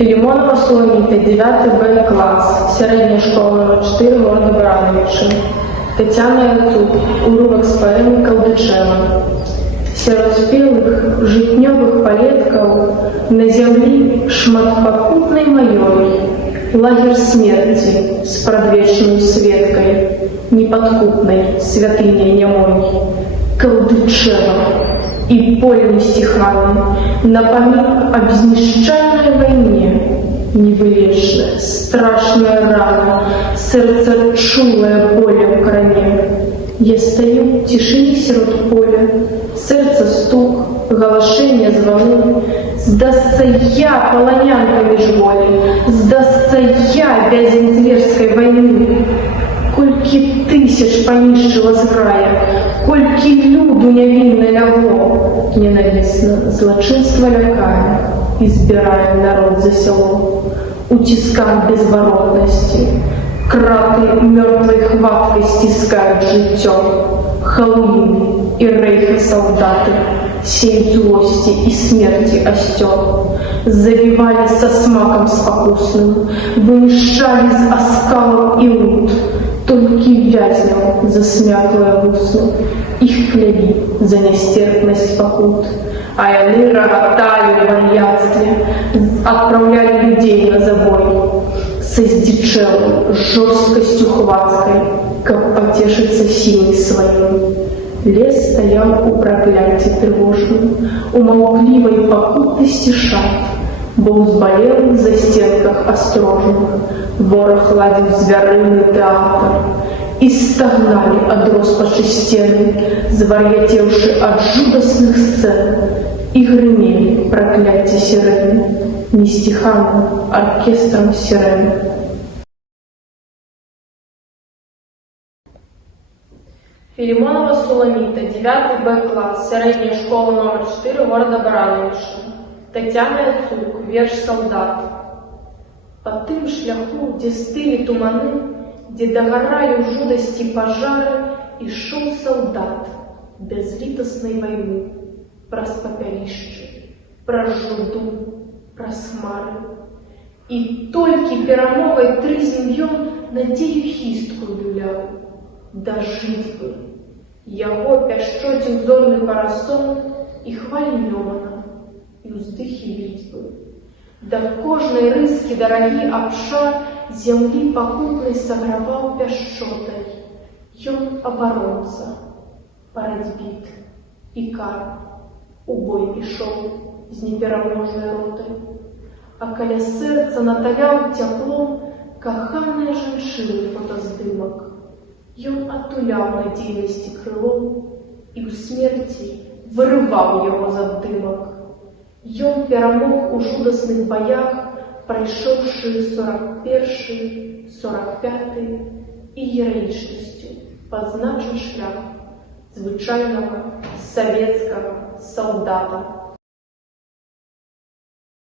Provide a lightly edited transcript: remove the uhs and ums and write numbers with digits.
Филимонова Суламіта, 9 Б класс, средняя школа номер 4 города Барановича. Тетяна Яцук, урывак з паэмы Калдычэва. Сярод спелых жытнёвых палеткаў на зямлі шматпакутнай маёй лагер смерці з прадвечнай светкай, непадкупнай святыняй нямой. Калдычэва и поле нестиханное, напомин об знищенной войне, невылечная, страшная рана, сердце чулое болью в кране. Я стою в тишине сирот поля, сердце стук, галашение звоны. Сдастся я полонянками жволи, сдастся я вязень зверской войны. Кольки тысяч понищила зграя, кольки люду нявинно лягло, ненавистно злочинство лякая, избирая народ за село. У тискам безворотности, краты мертвой хваткой стискают життё. Хэллоуин и рейхи солдаты сеют злости и смерти остёр. Завивались со смаком спокусным, вынищали из оскалов и лут. Только вязнел за смяклое гусло, их кляви за нестерпность покут. А яны роготали в варьятстве, отправляли людей на забой. С издичелой жесткостью хваткой, как потешиться силой своей. Лес стоял у проклятия тревожным, у молкливой покутности шат, бо узболел за стенках острожных. Ворог ладил звярыны театр, и стогнали от роспачи стены, звар'ятевши от жудасных сцен, и гремели проклятия сирены, нестиханным оркестром сирен. Филимонова Суламіта, 9 Б класс, средняя школа номер 4 города Барановича. Тетяна Яцук, верш «Солдат». По тым шляху, где стыли туманы, где догорали у жудости пожары, и шел солдат безлитостной войны, праз попялішчы, праз жуду, праз хмары. И толькі перамогай трызнем ён надзею хісткую люляў. Дажыць бы, яго пяшчоціў зорны парасон і хвалі лёмана, і ўздыхі лічбы. Да кожнай рыскі дарагі абшар зямлі пакутнай саграваў пяшчотай. Ён абаронца, парадзьбіт і кар, у бой ішоў з непераможнай ротай. А каля сэрца наталяў цяплом каханыя жанчыны фотаздымак. Ён адтуляў надзейнасці крылом і ў смерці вырываў яго з аддымак. Ён перамог у жудасных баях, прайшоўшы 41-й, 45-й і гераічнасцю пазначыў шлях звычайнага савецкага салдата.